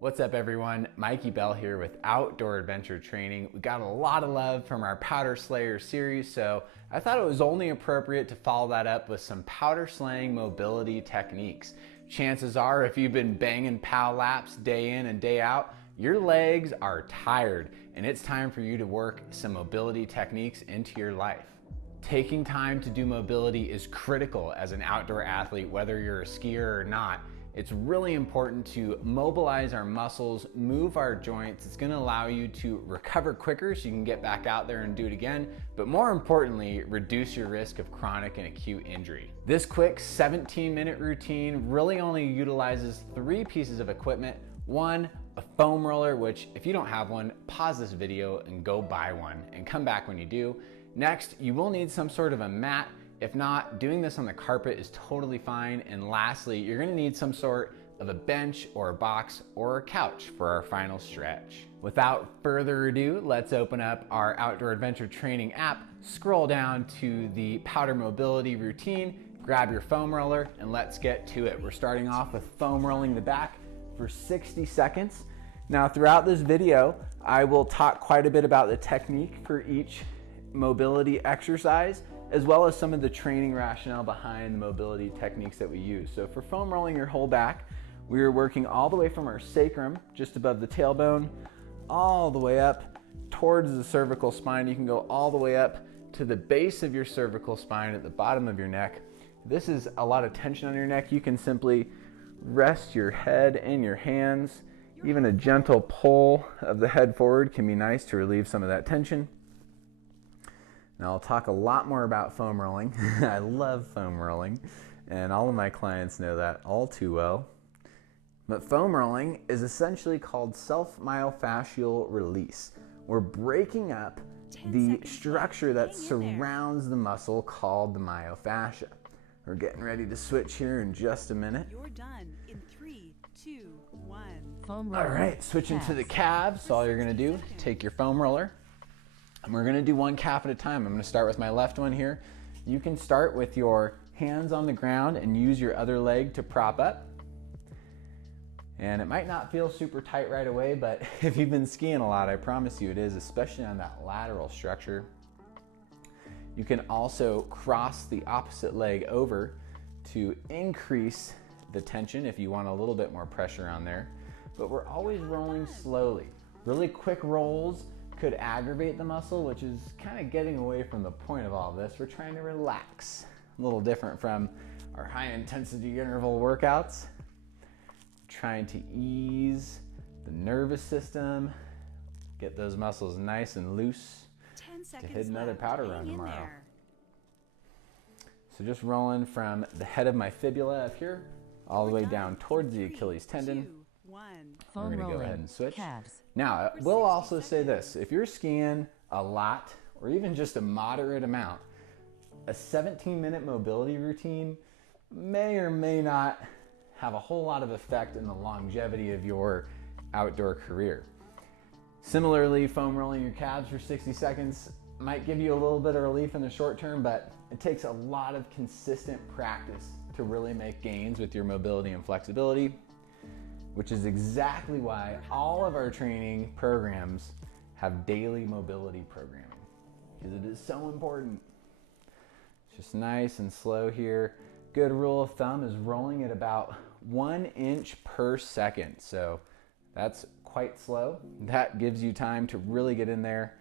What's up everyone? Mikey Bell here with Outdoor Adventure Training. We got a lot of love from our Powder Slayer series, so I thought it was only appropriate to follow that up with some powder slaying mobility techniques. Chances are, if you've been banging pow laps day in and day out, your legs are tired and it's time for you to work some mobility techniques into your life. Taking time to do mobility is critical as an outdoor athlete, whether you're a skier or not. It's really important to mobilize our muscles, move our joints. It's gonna allow you to recover quicker so you can get back out there and do it again, but more importantly, reduce your risk of chronic and acute injury. This quick 17-minute routine really only utilizes 3 pieces of equipment. One, a foam roller, which if you don't have one, pause this video and go buy one and come back when you do. Next, you will need some sort of a mat. If not, doing this on the carpet is totally fine. And lastly, you're gonna need some sort of a bench or a box or a couch for our final stretch. Without further ado, let's open up our Outdoor Adventure Training app, scroll down to the powder mobility routine, grab your foam roller, and let's get to it. We're starting off with foam rolling the back for 60 seconds. Now, throughout this video, I will talk quite a bit about the technique for each mobility exercise, as well as some of the training rationale behind the mobility techniques that we use. So for foam rolling your whole back, we are working all the way from our sacrum, just above the tailbone, all the way up towards the cervical spine. You can go all the way up to the base of your cervical spine at the bottom of your neck. This is a lot of tension on your neck. You can simply rest your head in your hands. Even a gentle pull of the head forward can be nice to relieve some of that tension. Now I'll talk a lot more about foam rolling. I love foam rolling, and all of my clients know that all too well. But foam rolling is essentially called self-myofascial release. We're breaking up the structure that surrounds the muscle called the myofascia. We're getting ready to switch here in just a minute. You're done in 3, 2, 1. All right, switching to the calves. So all you're gonna do, take your foam roller, and we're gonna do one calf at a time. I'm gonna start with my left one here. You can start with your hands on the ground and use your other leg to prop up. And it might not feel super tight right away, but if you've been skiing a lot, I promise you it is, especially on that lateral structure. You can also cross the opposite leg over to increase the tension if you want a little bit more pressure on there. But we're always rolling slowly. Really quick rolls could aggravate the muscle, which is kind of getting away from the point of all of this. We're trying to relax. A little different from our high intensity interval workouts. Trying to ease the nervous system, get those muscles nice and loose to hit another powder run tomorrow. So just rolling from the head of my fibula up here, all the way down towards the Achilles tendon. We're gonna go ahead and switch. Now, we'll also say this, if you're skiing a lot, or even just a moderate amount, a 17-minute mobility routine may or may not have a whole lot of effect in the longevity of your outdoor career. Similarly, foam rolling your calves for 60 seconds might give you a little bit of relief in the short term, but it takes a lot of consistent practice to really make gains with your mobility and flexibility, which is exactly why all of our training programs have daily mobility programming, because it is so important. It's just nice and slow here. Good rule of thumb is rolling at about 1 inch per second. So that's quite slow. That gives you time to really get in there,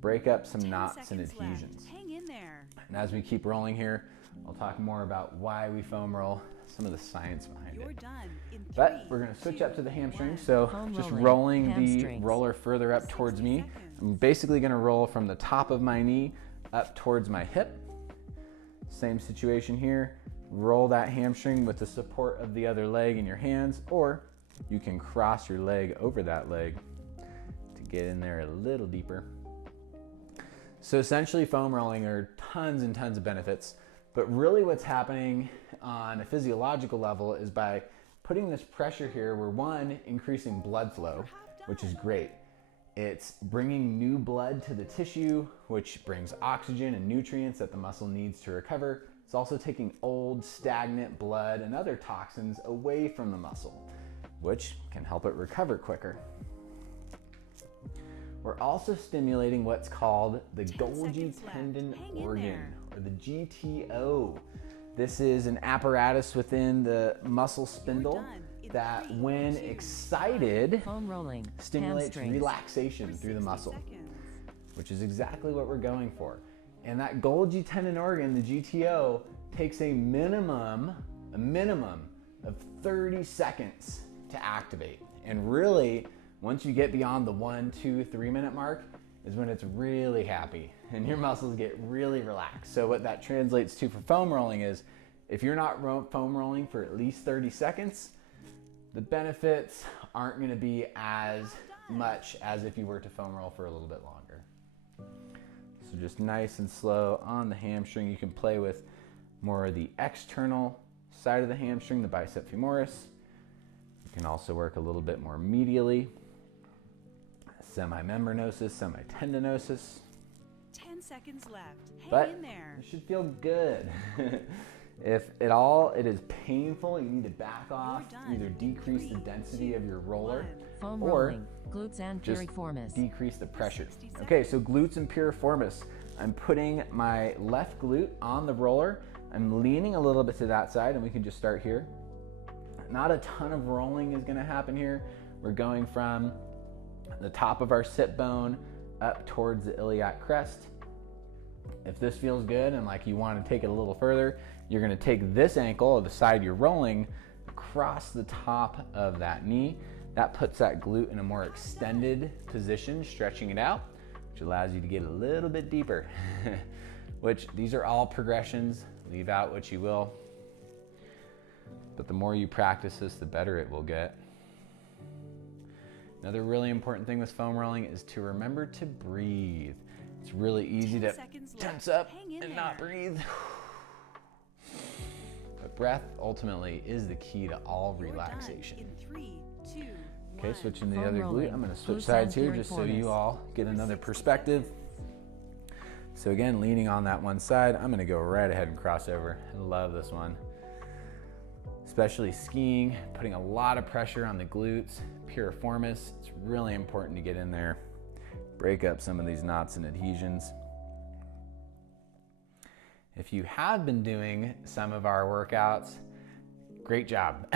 break up some knots and adhesions. Hang in there. And as we keep rolling here, I'll talk more about why we foam roll, some of the science behind it. Done in 3, but we're gonna switch up to the hamstrings. So just rolling the roller further up towards me. I'm basically gonna roll from the top of my knee up towards my hip. Same situation here. Roll that hamstring with the support of the other leg in your hands, or you can cross your leg over that leg to get in there a little deeper. So essentially foam rolling are tons and tons of benefits. But really what's happening on a physiological level is by putting this pressure here, we're one, increasing blood flow, which is great. It's bringing new blood to the tissue, which brings oxygen and nutrients that the muscle needs to recover. It's also taking old, stagnant blood and other toxins away from the muscle. which can help it recover quicker. We're also stimulating what's called the Golgi tendon organ, or the GTO. This is an apparatus within the muscle spindle that, when excited, foam rolling, stimulates hamstrings, relaxation through the muscle, which is exactly what we're going for. And that Golgi tendon organ, the GTO, takes a minimum of 30 seconds to activate. And really, once you get beyond the 1, 2, 3 minute mark is when it's really happy and your muscles get really relaxed. So what that translates to for foam rolling is, if you're not foam rolling for at least 30 seconds, the benefits aren't going to be as much as if you were to foam roll for a little bit longer. So just nice and slow on the hamstring. You can play with more of the external side of the hamstring, the bicep femoris. You can also work a little bit more medially. Semimembranosus, semitendinosus. 10 seconds left. Hang But in there. it should feel good. If at all it is painful, you need to back off, either decrease the density of your roller, foam or rolling, glutes and just piriformis. decrease the pressure. Okay, so glutes and piriformis. I'm putting my left glute on the roller. I'm leaning a little bit to that side, and we can just start here. Not a ton of rolling is going to happen here. We're going from the top of our sit bone up towards the iliac crest. If this feels good and like you want to take it a little further, you're going to take this ankle, or the side you're rolling, across the top of that knee. That puts that glute in a more extended position, stretching it out, which allows you to get a little bit deeper. Which, these are all progressions. Leave out what you will. But the more you practice this, the better it will get. Another really important thing with foam rolling is to remember to breathe. It's really easy to tense up and not breathe. But breath ultimately is the key to all relaxation. In 3, 2, Okay, 1. switching to the Foam other rolling, glute. I'm going to switch glutes sides and here just so you piriformis. all get another perspective. So again, leaning on that one side, I'm going to go right ahead and cross over. I love this one. Especially skiing, putting a lot of pressure on the glutes, piriformis. It's really important to get in there, break up some of these knots and adhesions. If you have been doing some of our workouts, great job.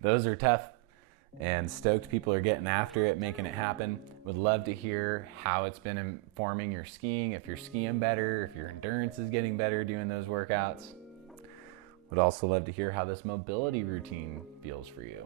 Those are tough, and stoked people are getting after it, making it happen. Would love to hear how it's been informing your skiing, if you're skiing better, if your endurance is getting better doing those workouts. Would also love to hear how this mobility routine feels for you.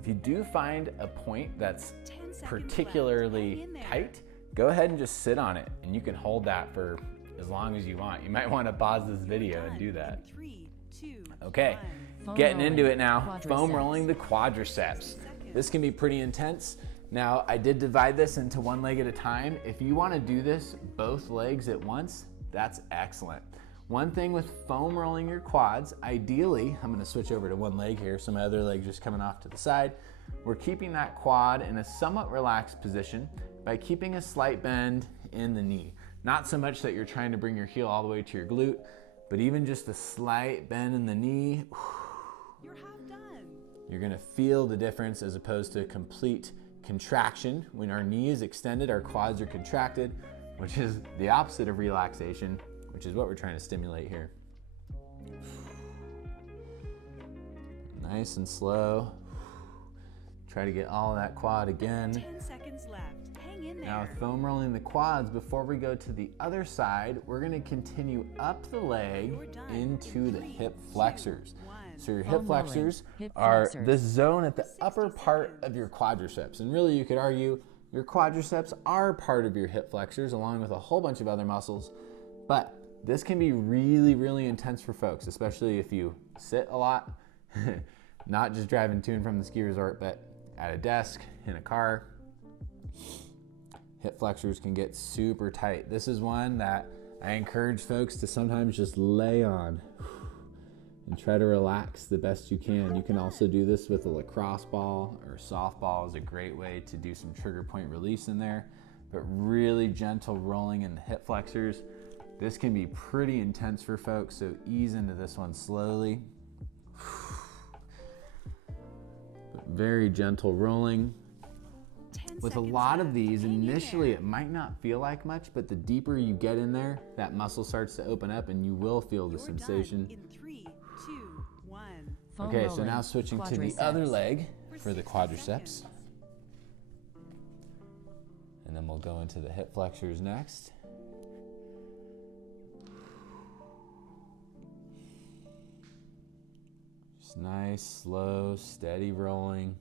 If you do find a point that's 10 seconds particularly left. Hang in there. tight, go ahead and just sit on it, and you can hold that for as long as you want. You might want to pause this video and do that. In 3, 2, Okay, 1. Foam getting rolling, into it now. Foam quadriceps. rolling the quadriceps. This can be pretty intense. Now, I did divide this into one leg at a time. If you want to do this both legs at once, that's excellent. One thing with foam rolling your quads, ideally, I'm going to switch over to one leg here, so my other leg just coming off to the side. We're keeping that quad in a somewhat relaxed position by keeping a slight bend in the knee. Not so much that you're trying to bring your heel all the way to your glute, but even just a slight bend in the knee, You're half done. you're going to feel the difference as opposed to complete contraction. When our knee is extended, our quads are contracted, which is the opposite of relaxation, which is what we're trying to stimulate here. Nice and slow. Try to get all of that quad again. 10 seconds left. Hang in there. Now with foam rolling the quads, before we go to the other side, we're going to continue up the leg You're done. into the 3, hip 2, flexors. 1. So your hip Foam rolling, flexors hip are flexors. this zone at the 60 upper part seconds. of your quadriceps. And really you could argue your quadriceps are part of your hip flexors along with a whole bunch of other muscles. But this can be really, really intense for folks, especially if you sit a lot, not just driving to and from the ski resort, but at a desk, in a car. Hip flexors can get super tight. This is one that I encourage folks to sometimes just lay on and try to relax the best you can. You can also do this with a lacrosse ball, or softball is a great way to do some trigger point release in there. But really gentle rolling in the hip flexors This can be pretty intense for folks, so ease into this one slowly. But very gentle rolling. With a lot of these, initially it might not feel like much, but the deeper you get in there, that muscle starts to open up and you will feel the sensation. In 3, 2, 1. Okay, so now switching to the other leg for the quadriceps. And then we'll go into the hip flexors next. Just nice, slow, steady rolling.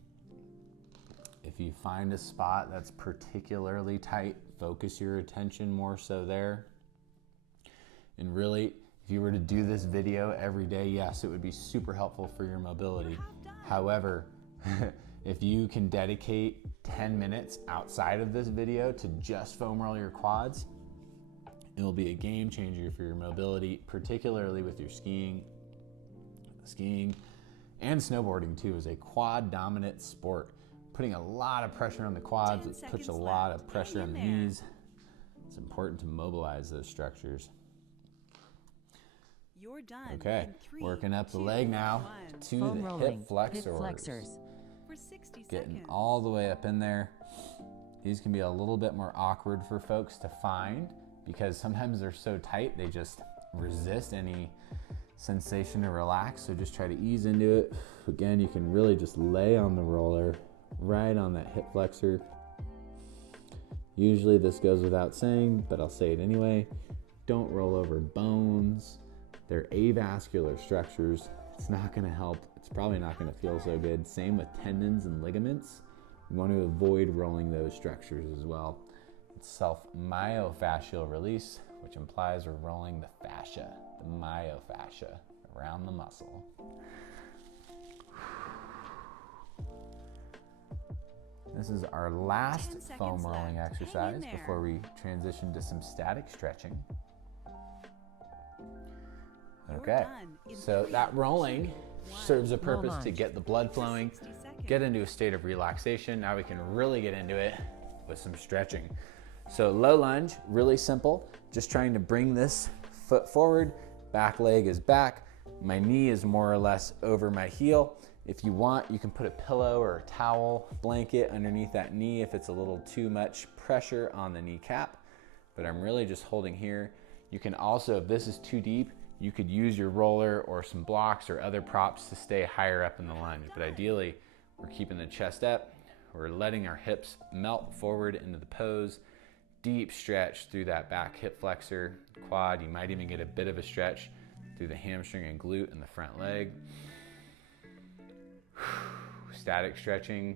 If you find a spot that's particularly tight, focus your attention more so there. And really, if you were to do this video every day, yes, it would be super helpful for your mobility. However, if you can dedicate 10 minutes outside of this video to just foam roll your quads, it will be a game changer for your mobility, particularly with your skiing. Skiing and snowboarding too is a quad dominant sport. Putting a lot of pressure on the quads, it puts a lot of pressure on the knees. It's important to mobilize those structures. You're done. Okay, in 3, working up the 2, leg now 1. to the hip flexors. For 60 Getting seconds. all the way up in there. These can be a little bit more awkward for folks to find because sometimes they're so tight they just resist any sensation to relax. So just try to ease into it. Again, you can really just lay on the roller right on that hip flexor. Usually this goes without saying, but I'll say it anyway. Don't roll over bones. They're avascular structures. It's not going to help. It's probably not going to feel so good. Same with tendons and ligaments. You want to avoid rolling those structures as well. It's self-myofascial release, which implies we're rolling the fascia, the myofascia, around the muscle. This is our last foam rolling exercise before we transition to some static stretching. Okay, so that rolling serves a purpose to get the blood flowing, get into a state of relaxation. Now we can really get into it with some stretching. So low lunge, really simple, just trying to bring this foot forward, back leg is back, my knee is more or less over my heel. If you want, you can put a pillow or a towel, blanket underneath that knee if it's a little too much pressure on the kneecap, but I'm really just holding here. You can also, if this is too deep, you could use your roller or some blocks or other props to stay higher up in the lunge, but ideally, we're keeping the chest up, we're letting our hips melt forward into the pose, deep stretch through that back hip flexor, quad. You might even get a bit of a stretch through the hamstring and glute in the front leg. Static stretching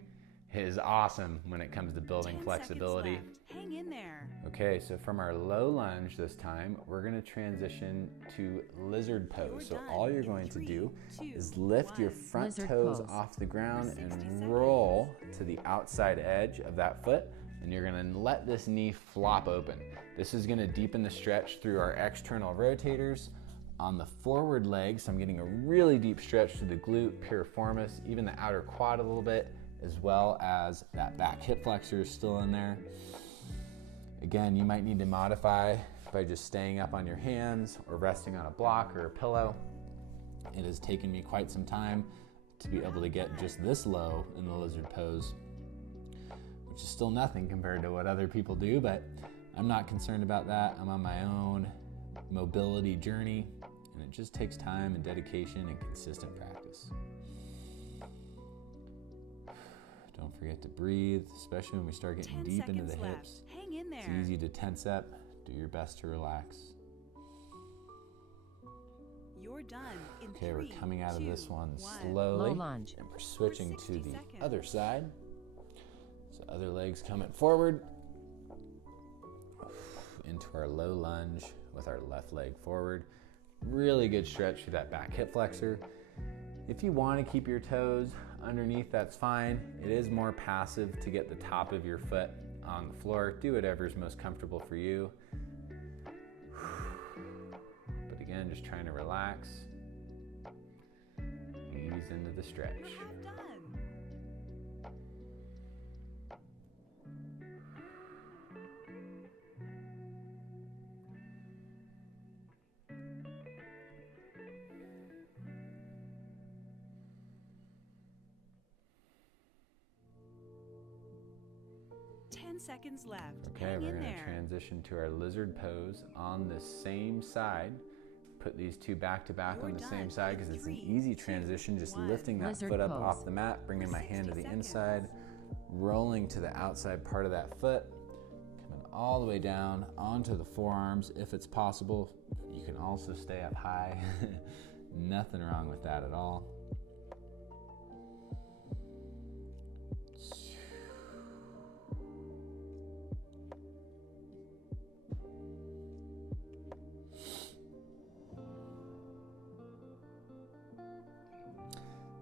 is awesome when it comes to building flexibility. Hang in there. Okay, so from our low lunge this time, we're going to transition to lizard pose. So all you're going to do is lift your front toes off the ground and roll to the outside edge of that foot, and you're going to let this knee flop open. This is going to deepen the stretch through our external rotators. On the forward leg, so I'm getting a really deep stretch to the glute, piriformis, even the outer quad a little bit, as well as that back hip flexor is still in there. Again, you might need to modify by just staying up on your hands or resting on a block or a pillow. It has taken me quite some time to be able to get just this low in the lizard pose, which is still nothing compared to what other people do, but I'm not concerned about that. I'm on my own mobility journey, and it just takes time and dedication and consistent practice. Don't forget to breathe, especially when we start getting deep into the hips. Hang in there. It's easy to tense up. Do your best to relax. You're done. In Okay, 3, we're coming out of this one 1. slowly, Low lunge. and we're switching to 60 the seconds. other side. So other legs coming forward into our low lunge with our left leg forward. Really good stretch through that back hip flexor. If you want to keep your toes underneath, that's fine. It is more passive to get the top of your foot on the floor. Do whatever is most comfortable for you. But again, just trying to relax. Ease into the stretch. You're half done. 10 seconds left. Okay, Hang we're in gonna there. transition to our lizard pose on the same side. Put these two back to back You're on the same done side in because it's an 3, easy 2, transition, just 1. lifting that Lizard foot up pose. off the mat, bringing my hand to the 60 inside, seconds. rolling to the outside part of that foot, coming all the way down onto the forearms if it's possible. You can also stay up high. Nothing wrong with that at all.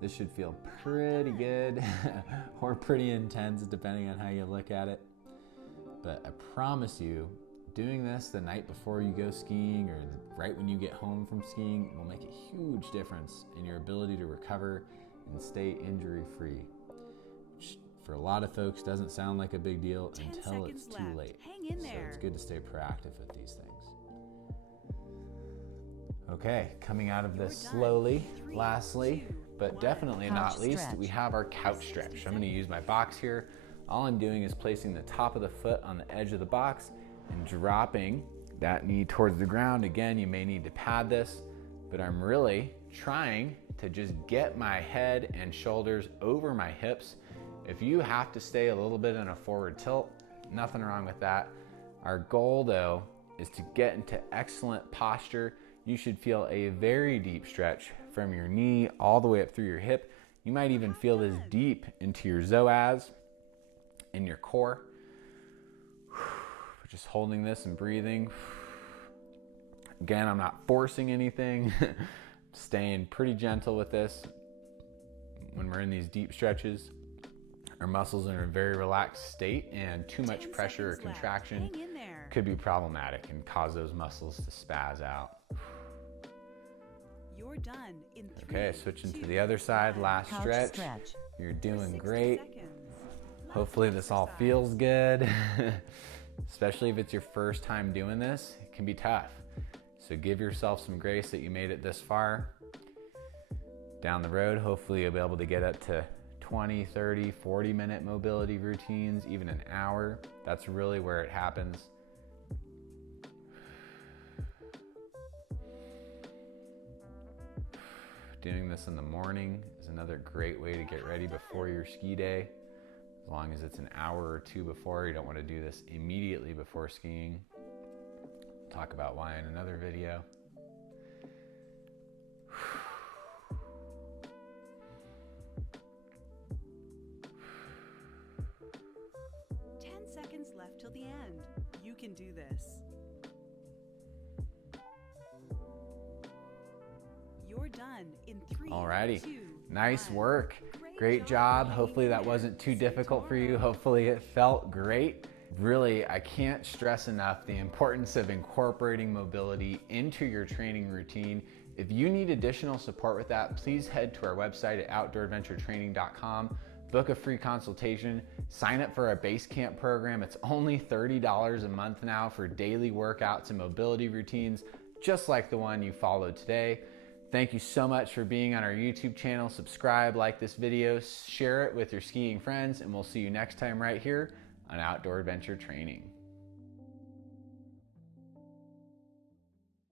This should feel pretty good or pretty intense depending on how you look at it. But I promise you, doing this the night before you go skiing or right when you get home from skiing will make a huge difference in your ability to recover and stay injury-free. Which for a lot of folks doesn't sound like a big deal 10 until it's seconds too left. late. Hang in So there. it's good to stay proactive with these things. Okay, coming out of this You're done. slowly. 3, Lastly, 2, but 1. definitely Couch not least, stretch. we have our couch stretch. I'm going to use my box here. All I'm doing is placing the top of the foot on the edge of the box and dropping that knee towards the ground. Again, you may need to pad this, but I'm really trying to just get my head and shoulders over my hips. If you have to stay a little bit in a forward tilt, nothing wrong with that. Our goal though is to get into excellent posture. You should feel a very deep stretch from your knee all the way up through your hip. You might even feel this deep into your psoas and your core. Just holding this and breathing. Again, I'm not forcing anything. Staying pretty gentle with this. When we're in these deep stretches, our muscles are in a very relaxed state, and too much 10 pressure or seconds left. contraction Hang in there. could be problematic and cause those muscles to spaz out. You're done in 3, Okay, switching to 2, the other side, 1. last Couch stretch. stretch. You're doing 60 great. seconds. Hopefully this all Exercise. feels good, especially if it's your first time doing this. It can be tough. So give yourself some grace that you made it this far. Down the road, hopefully you'll be able to get up to 20, 30, 40-minute mobility routines, even an hour. That's really where it happens. Doing this in the morning is another great way to get ready before your ski day. As long as it's an hour or two before, you don't want to do this immediately before skiing. Talk about why in another video. 10 seconds left till the end. You can do this. You're done in 3, Alrighty, 2, nice 1. work. Great job. Hopefully that wasn't too difficult for you. Hopefully it felt great. Really, I can't stress enough the importance of incorporating mobility into your training routine. If you need additional support with that, please head to our website at outdooradventuretraining.com, book a free consultation, sign up for our base camp program. It's only $30 a month now for daily workouts and mobility routines, just like the one you followed today. Thank you so much for being on our YouTube channel. Subscribe, like this video, share it with your skiing friends, and we'll see you next time right here on Outdoor Adventure Training.